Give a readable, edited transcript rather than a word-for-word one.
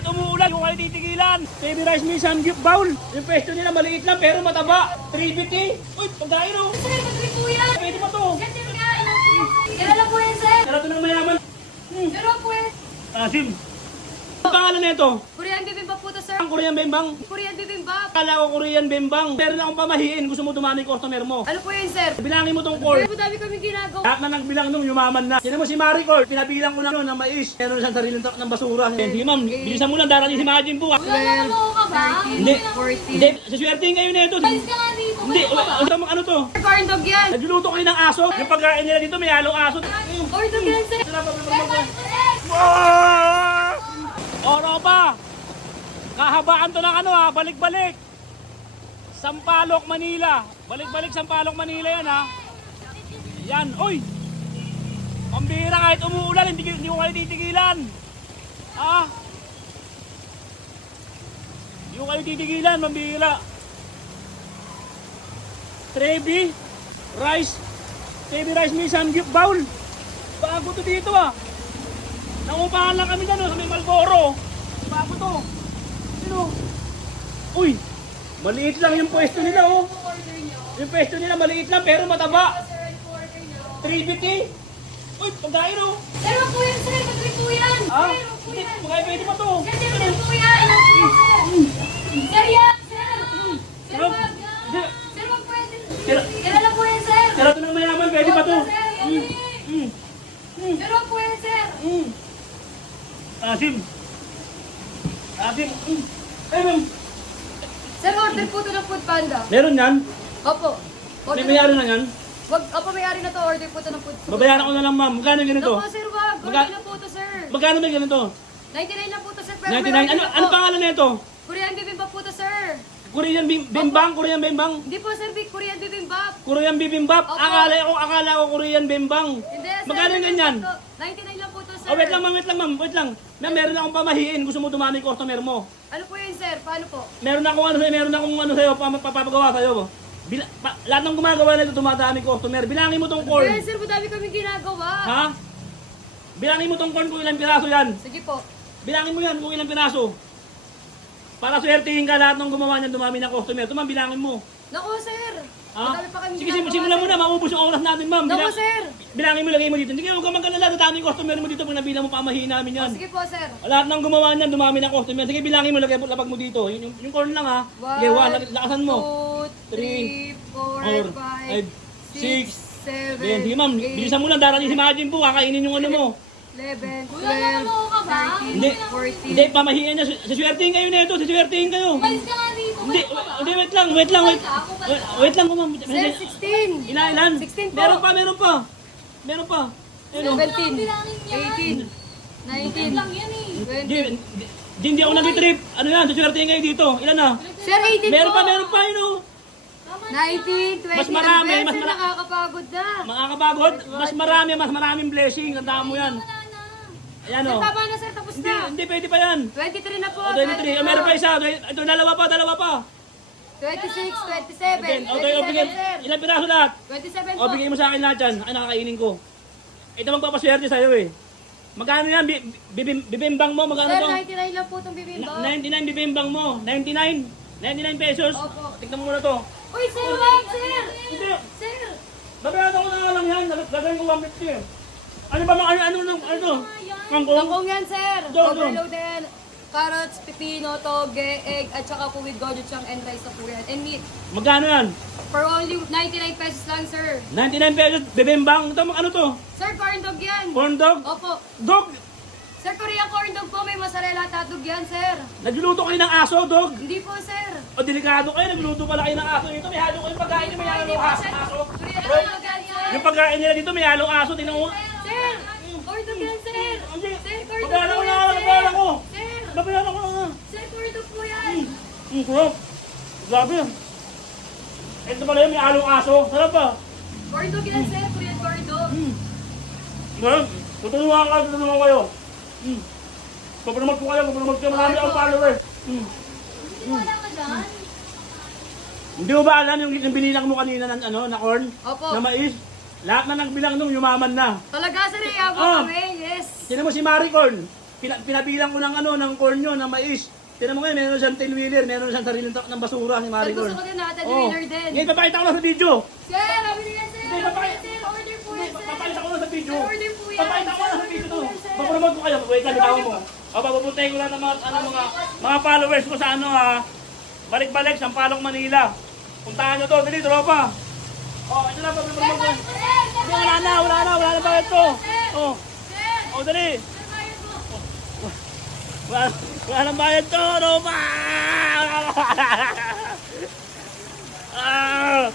kahit umuulan, kung kayo titigilan. Baby rice may samgyup bowl. Yung pwesto nila maliit lang pero mataba. 350. Uy, pagdain o. Sir, magkakit po yan. Pwede pa to. Yan, sir, nga. Kilala po yan, sir. Karato ng mayaman. Pero po yan. Asim. Ang pangalan na ito? Korean bibimbap po to, sir. Ang Korean Bembang. Korean bibimbap. Kala ko Korean Bembang. Pero na akong pamahiin. Gusto mo dumami customer mo. Ano po yan, sir? Bilangin mo tong call. Pero po dami kami ginagawa. Lahat na nagbilang nung yumaman na. Sino mo si Maricol? Pinabilang ko na nun ng mais. Meron siyang sariling truck ng basura. Hindi ma'am, bilisan mo lang. Darating si Majin po. Wala na mo ka ba? Hindi. Hindi. Saswertein kayo nito. Alis ka nga dito. Hindi. Ano to? Corn dog yan. Nagluluto kayo ng aso. Yung pagkain nila dito may halong aso. Corn dog yan, sir. Oro pa. Kahabaan to ng ano ha. Balik-balik. Sampaloc, Manila. Balik-balik Sampaloc, Manila yan ha. Yan. Uy. Pambira kahit umuulan. Hindi ko kayo titigilan. Ha? Hindi ko kayo titigilan. Pambira. Trebi. Rice. Trebi rice may samgyup bowl. Bago to dito ah. Nangupahan lang kami dyan sa may Malboro. Bago to. Sino? Uy. Maliit lang yung pwesto nila oh. Yung pwesto nila maliit lang pero mataba. 350. Uy, pagdain oh. Sir, wag po yan, sir. Magkakit po yan. Ha? Sir, wag po Hindi, yan. magkaya pwede pa to. Sir, sir po yan. Sir, yan. Sir. Sir, wag. Hindi. Sir, wag po yan. Sir. Kilala po yan, sir. Karato ng mayaman, pwede pa to. Sir, wag po yan, sir. Asim. Asim. Eh, ma'am. Sir, order po to ng Food Panda. Meron yan? Opo. May mayari na yan? Wag, opo, may-ari na to. Order po to ng Food Panda. Babayaran ko na lang ma'am. Magkano yung ganito? Opo, sir, wag. Order na po to, sir. Magkano may ganito? 99 na po to, sir. Pero 99. may order Ano, na ano po. pangalan na ito? Korean bibimbap po to, sir. Korean Bimbang? Korean Bimbang? Hindi po, sir. Korean bibimbap. Korean Bibimbap? Opo. Akala ko Korean Bimbang. Hindi, sir. Magkano yung ganyan? 99 lang po to, sir. Oh, wait lang ma'am, wait lang ma'am, wait lang. Meron akong pamahiin. Gusto mo dumami customer mo. Ano po yun, sir? Paano po? Meron akong ano sa'yo, papagawa sa'yo. Lahat ng gumagawa na ito, tumadami customer. Bilangin mo tong corn. Yes, sir. Madami kami ginagawa. Ha? Bilangin mo tong corn kung ilang piraso yan. Sige po. Bilangin mo yan kung ilang piraso. Para swertihin ka lahat ng gumawa niyan, dumami ng customer. Ito ma'am, bilangin mo. Naku, sir. Ha? Madami pa kami Sige, ginagawa, simulan mo sir. na, maubos yung oras natin ma'am. Naku, sir. Bilangin mo, lagay mo dito. Sige, huwag ka magkalala, dadami yung customer mo dito pag nabilang mo pamahiin namin yan. Sige po, sir. Lahat ng gumawa niyan, dumami ng customer. Sige, bilangin mo, lapag mo dito. Yung corn lang ha. Sige, lakasan mo. 2, 3, 4, 5, 6, 7, Sige ma'am, bilisan mo lang, darating si Majin po, kakainin yung ano mo. 11, 12, Wala na mo ka ba? 13, Hindi, 14. hindi, pamahiin niya. Saswertihin kayo nito, saswertihin kayo. Umalis ka nga dito. Hindi, wait lang. Wait lang, ma'am. Sir, 16. Ilan? 16 po. Meron pa. Ano? 17, Bilangin niya. 18, 19, Lang yan eh. 20. Hindi ako nag-trip. Ano yan, saswertihin kayo dito. Ilan na? Sir, 18 Meron po. pa, yun oh. 19, 20, Mas marami, and mas sir, nakakapagod na. Makakapagod. Mas maraming blessing. Tandaan mo yan. Ayan Sir, oh. tama na, sir, tapos na. Hindi pwede pa yan. 23 na po. O, 23. O, meron pa isa. Ito, dalawa pa. 26, 27, O, bigyan. 27, sir. Ilang piraso lahat? 27 O, po. bigay mo sa akin lahat yan. Ay, nakakainin ko. Ito magpapaswerte sa'yo eh. Magkano yan? Bibimbang mo, magkano Sir, to? 99 lang po itong bibimbap. 99 bibimbang mo. 99? 99 pesos. Opo. Tignan mo muna to. Uy, sir, wag, sir. Hindi. Sir. Babayaran ko na nga lang yan. Lagay ko 150 eh. Ano ba mga ano to? Kangkong? Kangkong yan, sir. Go. Overload yan. Carrots, pipino, toge, egg, at saka po with gochujang and rice na po yan. And meat. Magkano yan? For only 99 pesos lang, sir. 99 pesos. Bibimbang. Ito, ano to? Sir, corn dog yan. Corn dog? Opo. Dog? Sir, Korean corn dog po. May mozzarella at hotdog yan, sir. Nagluluto kayo ng aso, dog? Hindi po, sir. O delikado kayo, nagluluto pala kayo ng aso dito. May halong kayong pagkain nyo, may Hindi halong po, aso. sir. Korean Bro, corn dog yan, sir. yung pagkain nila dito, may halong aso. Tingnan mo. Sir, corn dog yan, sir. Hindi. Sir, corn dog Babayaran po ko na, yan, babayaran ko. Sir, Babayaran ko na. sir, corn dog po yan. Sarap. Grabe. Ito pala yun, may halong aso. Sarap pa. Corn dog yan, sir. Korean corn dog. Ngayon, tutulungan kayo. Papromote po kayo, marami akong followers. Wala ka dyan. Hindi mo ba alam yung binilang mo kanina ng na corn? Opo. Na mais? Lahat na nagbilang nung yumaman na. Talaga, sir, iyabang Ah. kami. Yes. Sino mo si Maricol? pinabilang ko ng ano, ng corn yun, ng mais. Tinan mo ngayon, meron siyang 10 wheeler, meron siyang sariling truck ng basura ni Sir, Maricor. gusto ko din natin Oh. winner din. Ngayon, papakita ko lang sa video. Sir, mabili yan, sir. Hindi, papakita. Sir, order po Hindi, yan, sir. papakita ko lang sa video. Sir, order po yan. Papakita ko lang sa Sir, video order to. po yan, sir. Papromote ko kayo. Wait lang, bitawan mo. Papupuntahin ko lang ng mga followers ko sa ano ha. Balik-balik, Sampaloc, Manila. Puntahan nyo to, dali, tropa. Oh, ito na, papromote ko. Hindi, wala na bayad to. Oh, oh, dali. Wala nang bayad to, tropa. Ah!